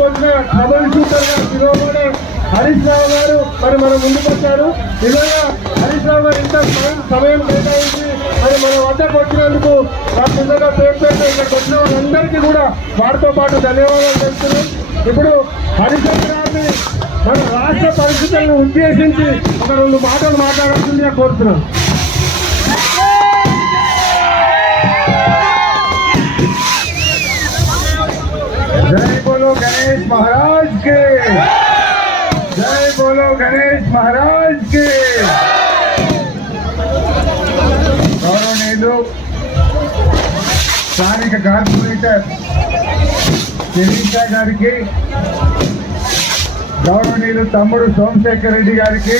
పొద్దున trouble shooter గా పిలువబడే హరీష్ రావు గారు మరి మన ముందుకు వచ్చారు. నిజంగా హరీష్ రావు గారు ఇంత సమయం కేటాయించి మరి మన వద్దకు వచ్చినందుకు వారి నిజంగా పేరు ఇక్కడికి వచ్చిన వాళ్ళందరికీ కూడా వారితో పాటు ధన్యవాదాలు తెలుపుతున్నాం. ఇప్పుడు హరీష్ గారిని మన రాష్ట్ర పరిస్థితులను ఉద్దేశించి ఒక 2 మాటలు మాట్లాడాల్సిందిగా కోరుతున్నాం. जय बोलो गणेश महाराज के, जय बोलो गणेश महाराज के। गौरवनीयुलु స్థానిక కార్పొరేటర్ శిరీష గారికి, గౌరవనీయులు తమ్ముడు సోమశేఖర్ రెడ్డి గారికి,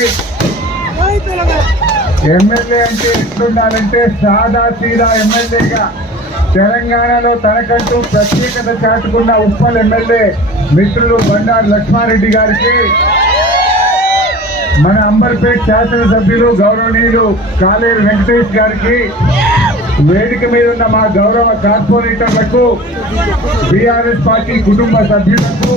ఎమ్మెల్యే అంటే ఎట్లుండాలంటే సాదా సీదా ఎమ్మెల్యేగా తెలంగాణలో తనకంటూ ప్రత్యేకత చాటుకున్న ఉప్పల్ ఎమ్మెల్యే మిత్రులు బండారు లక్ష్మారెడ్డి గారికి, మన అంబర్పేట్ శాసనసభ్యులు గౌరవనీయులు కాలేరు వెంకటేష్ గారికి, వేదిక మీద ఉన్న మా గౌరవ కార్పొరేటర్లకు, బీఆర్ఎస్ పార్టీ కుటుంబ సభ్యులకు,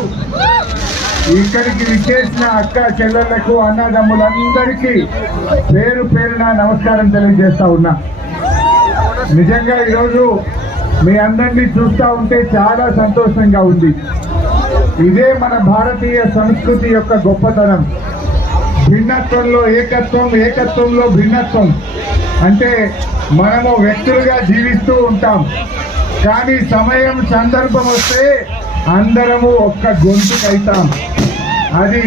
ఇక్కడికి విచ్చేసిన అక్క చెల్లెళ్లకు, అన్నదమ్ములందరికీ పేరు పేరున నమస్కారం తెలియజేస్తా ఉన్నా. నిజంగా ఈరోజు మీ అందరినీ చూస్తూ ఉంటే చాలా సంతోషంగా ఉంది. ఇదే మన భారతీయ సంస్కృతి యొక్క గొప్పతనం. భిన్నత్వంలో ఏకత్వం, ఏకత్వంలో భిన్నత్వం. అంటే మనము వ్యక్తులుగా జీవిస్తూ ఉంటాం, కానీ సమయం సందర్భం వస్తే అందరము ఒక్క గొంతుకైతాం. అది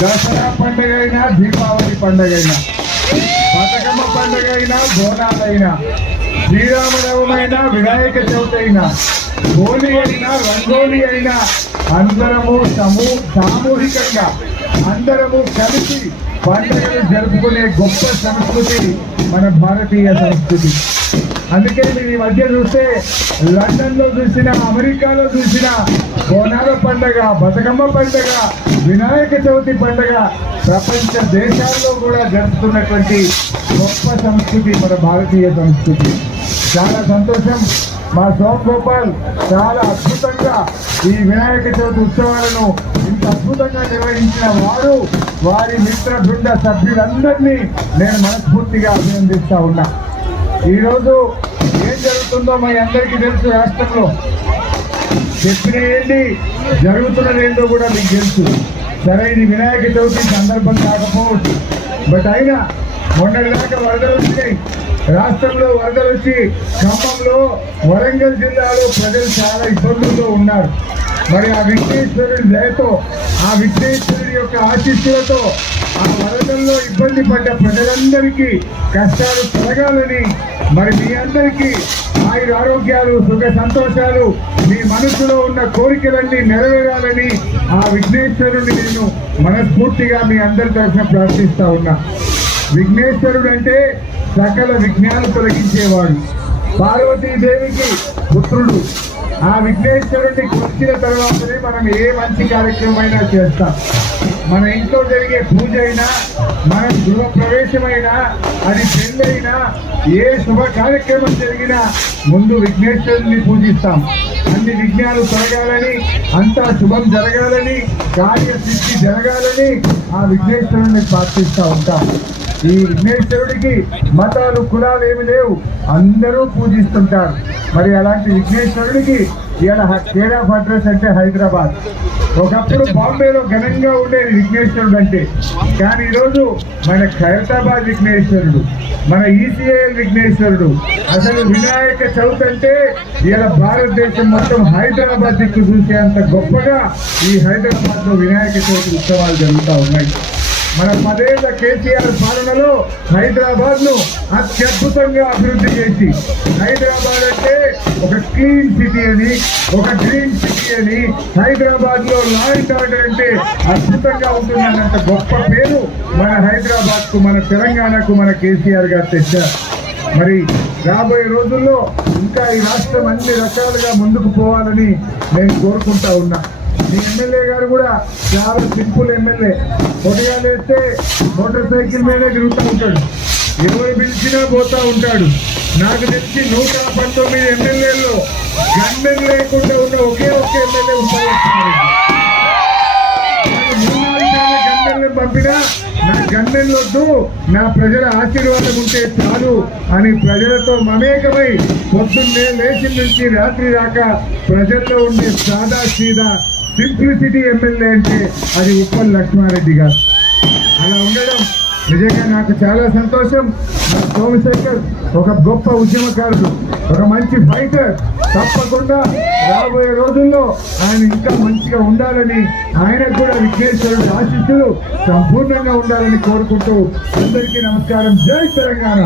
దసరా పండుగ అయినా, దీపావళి పండుగ అయినా, బతుకమ్మ పండుగ అయినా, బోనాలైనా, శ్రీరామనవమి అయినా, వినాయక చవితి అయినా, హోలీ అయినా, రంగోలీ అయినా, అందరము సామూహికంగా అందరము కలిసి పండుగలు జరుపుకునే గొప్ప సంస్కృతి మన భారతీయ సంస్కృతి. అందుకే మీరు ఈ మధ్య చూస్తే లండన్లో చూసిన, అమెరికాలో చూసిన బోనాల పండుగ, బతుకమ్మ పండుగ, వినాయక చవితి పండుగ ప్రపంచ దేశాల్లో కూడా జరుపుతున్నటువంటి గొప్ప సంస్కృతి మన భారతీయ సంస్కృతి. చాలా సంతోషం. మా సోమ్ గోపాల్ చాలా అద్భుతంగా ఈ వినాయక చవితి ఉత్సవాలను ఇంత అద్భుతంగా నిర్వహించిన వారు, వారి మిత్ర బృంద సభ్యులందరినీ నేను మనస్ఫూర్తిగా అభినందిస్తా ఉన్నా. ఈరోజు ఏం జరుగుతుందో మీ అందరికీ తెలుసు. రాష్ట్రంలో చెప్పిన ఏంటి జరుగుతున్నది ఏంటో కూడా మీకు తెలుసు. సరే, ఇది వినాయక చవితి సందర్భం కాకపోవచ్చు, బట్ అయినా మొన్నటిదాకా వరదలు వచ్చినాయి. రాష్ట్రంలో వరదలు వచ్చి ఖమ్మంలో, వరంగల్ జిల్లాలో ప్రజలు చాలా ఇబ్బందుల్లో ఉన్నారు. మరి ఆ విఘ్నేశ్వరుడి దయతో, ఆ విఘ్నేశ్వరుడి యొక్క ఆశీస్సులతో ఆ వరదల్లో ఇబ్బంది పడ్డ ప్రజలందరికీ కష్టాలు తొలగాలని, మరి మీ అందరికీ ఆయుర ఆరోగ్యాలు, సుఖ సంతోషాలు, మీ మనసులో ఉన్న కోరికలన్నీ నెరవేరాలని ఆ విఘ్నేశ్వరుడిని నేను మనస్ఫూర్తిగా మీ అందరి తరఫున ప్రార్థిస్తా ఉన్నా. విఘ్నేశ్వరుడు అంటే సకల విఘ్నాలు తొలగించేవాడు, పార్వతీదేవికి పుత్రుడు. ఆ విఘ్నేశ్వరుడిని కొలిచిన తర్వాతనే మనం ఏ మంచి కార్యక్రమమైనా చేస్తాం. మన ఇంట్లో జరిగే పూజ అయినా, మన గృహప్రవేశమైనా, అది పెళ్ళైనా, ఏ శుభ కార్యక్రమం జరిగినా ముందు విఘ్నేశ్వరుడిని పూజిస్తాం. అన్ని విఘ్నాలు తొలగాలని, అంతా శుభం జరగాలని, కార్యసిద్ధి జరగాలని ఆ విఘ్నేశ్వరుడిని ప్రార్థిస్తూ ఉంటాం. ఈ విఘ్నేశ్వరుడికి మతాలు, కులాలు ఏమి లేవు, అందరూ పూజిస్తుంటారు. మరి అలాంటి విఘ్నేశ్వరుడికి ఇలా కేర్ ఆఫ్ అడ్రస్ అంటే హైదరాబాద్. ఒకప్పుడు బాంబేలో ఘనంగా ఉండేది విఘ్నేశ్వరుడు అంటే, కానీ ఈరోజు మన ఖైరతాబాద్ విఘ్నేశ్వరుడు, మన ఈసీఐఎల్ విఘ్నేశ్వరుడు. అసలు వినాయక చవితి అంటే ఇలా భారతదేశం మొత్తం హైదరాబాద్ దిక్కు చూసేంత గొప్పగా ఈ హైదరాబాద్ లో వినాయక చవితి ఉత్సవాలు జరుగుతూ ఉన్నాయి. మన 10 ఏళ్ల కేసీఆర్ పాలనలో హైదరాబాద్ ను అత్యద్భుతంగా అభివృద్ధి చేసి, హైదరాబాద్ అంటే ఒక క్లీన్ సిటీ అని, ఒక గ్రీన్ సిటీ అని, హైదరాబాద్ లో లా అండ్ ఆర్డర్ అంటే అద్భుతంగా ఉంటుందన్నంత గొప్ప పేరు మన హైదరాబాద్ కు, మన తెలంగాణకు మన కేసీఆర్ గారు తెచ్చారు. మరి రాబోయే రోజుల్లో ఇంకా ఈ రాష్ట్రం అన్ని రకాలుగా ముందుకు పోవాలని నేను కోరుకుంటా ఉన్నా. మీ ఎమ్మెల్యే గారు కూడా చాలా సింపుల్ ఎమ్మెల్యే. పొడిగా లేస్తే మోటార్ సైకిల్ మీదే తిరుగుతూ ఉంటాడు, ఎవరు పిలిచినా పోతా ఉంటాడు. నాకు తెలిసి 119 ఎమ్మెల్యేల్లో గన్మెన్ లేకుండా ఉన్న ఒకే ఎమ్మెల్యే ఉప్పల్ లక్ష్మారెడ్డి. ఎమ్మెల్యేలొద్దు, నా ప్రజల ఆశీర్వాదం ఉంటే చాలు అని ప్రజలతో మమేకమై పొద్దున్నే లేచి నుంచి రాత్రి దాకా ప్రజల్లో ఉండే సాదా సీదా సింప్లిసిటీ ఎమ్మెల్యే అంటే అది ఉప్పల్ లక్ష్మారెడ్డి గారు. అలా ఉండడం నిజంగా నాకు చాలా సంతోషం. సోమశేఖర్ ఒక గొప్ప ఉద్యమకారుడు, ఒక మంచి ఫైటర్. తప్పకుండా రాబోయే రోజుల్లో ఆయన ఇంకా మంచిగా ఉండాలని, ఆయనకు కూడా విఘ్నేశ్వరుడు ఆశీస్సులు సంపూర్ణంగా ఉండాలని కోరుకుంటూ అందరికీ నమస్కారం. జై తెలంగాణ.